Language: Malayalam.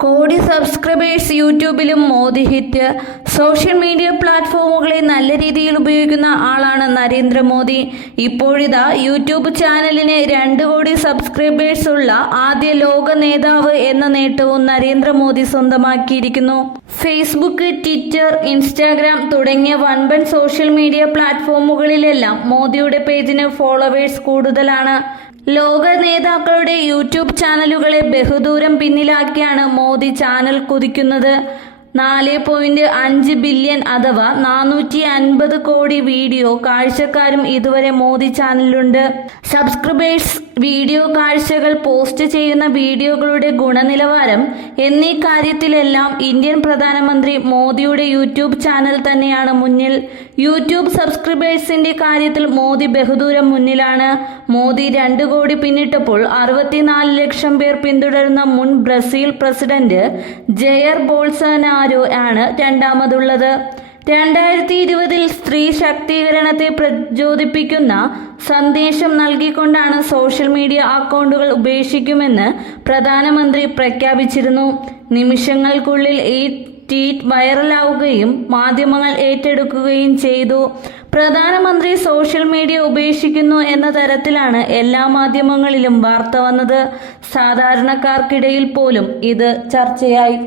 കോടി സബ്സ്ക്രൈബേഴ്സ് യൂട്യൂബിലും മോദി ഹിറ്റ്. സോഷ്യൽ മീഡിയ പ്ലാറ്റ്ഫോമുകളെ നല്ല രീതിയിൽ ഉപയോഗിക്കുന്ന ആളാണ് നരേന്ദ്രമോദി. ഇപ്പോഴിതാ യൂട്യൂബ് ചാനലിന് 2 കോടി സബ്സ്ക്രൈബേഴ്സ് ഉള്ള ആദ്യ ലോക നേതാവ് എന്ന നേട്ടവും നരേന്ദ്രമോദി സ്വന്തമാക്കിയിരിക്കുന്നു. ഫേസ്ബുക്ക്, ട്വിറ്റർ, ഇൻസ്റ്റാഗ്രാം തുടങ്ങിയ വൻപൻ സോഷ്യൽ മീഡിയ പ്ലാറ്റ്ഫോമുകളിലെല്ലാം മോദിയുടെ പേജിന് ഫോളോവേഴ്സ് കൂടുതലാണ്. ലോക നേതാക്കളുടെ യൂട്യൂബ് ചാനലുകളെ ബഹുദൂരം പിന്നിലാക്കിയാണ് മോദി ചാനൽ കുതിക്കുന്നത്. 4.5 ബില്യൺ അഥവാ 450 കോടി വീഡിയോ കാഴ്ചക്കാരും ഇതുവരെ മോദി ചാനലിലുണ്ട്. സബ്സ്ക്രൈബേഴ്സ്, വീഡിയോ കാഴ്ചകൾ, പോസ്റ്റ് ചെയ്യുന്ന വീഡിയോകളുടെ ഗുണനിലവാരം എന്നീ കാര്യത്തിലെല്ലാം ഇന്ത്യൻ പ്രധാനമന്ത്രി മോദിയുടെ യൂട്യൂബ് ചാനൽ തന്നെയാണ് മുന്നിൽ. യൂട്യൂബ് സബ്സ്ക്രൈബേഴ്സിന്റെ കാര്യത്തിൽ മോദി ബഹുദൂരം മുന്നിലാണ്. മോദി 2 കോടി പിന്നിട്ടപ്പോൾ 64 ലക്ഷം പേർ പിന്തുടരുന്ന മുൻ ബ്രസീൽ പ്രസിഡന്റ് ജയർ ബോൾസനാരോ ആണ് രണ്ടാമതുള്ളത്. 2020 സ്ത്രീ ശാക്തീകരണത്തെ പ്രചോദിപ്പിക്കുന്ന സന്ദേശം നൽകിക്കൊണ്ടാണ് സോഷ്യൽ മീഡിയ അക്കൗണ്ടുകൾ ഉപേക്ഷിക്കുമെന്ന് പ്രധാനമന്ത്രി പ്രഖ്യാപിച്ചിരുന്നു. നിമിഷങ്ങൾക്കുള്ളിൽ ഈ ട്വീറ്റ് വൈറലാവുകയും മാധ്യമങ്ങൾ ഏറ്റെടുക്കുകയും ചെയ്തു. പ്രധാനമന്ത്രി സോഷ്യൽ മീഡിയ ഉപേക്ഷിക്കുന്നു എന്ന തരത്തിലാണ് എല്ലാ മാധ്യമങ്ങളിലും വാർത്ത വന്നത്. സാധാരണക്കാർക്കിടയിൽ പോലും ഇത് ചർച്ചയായി.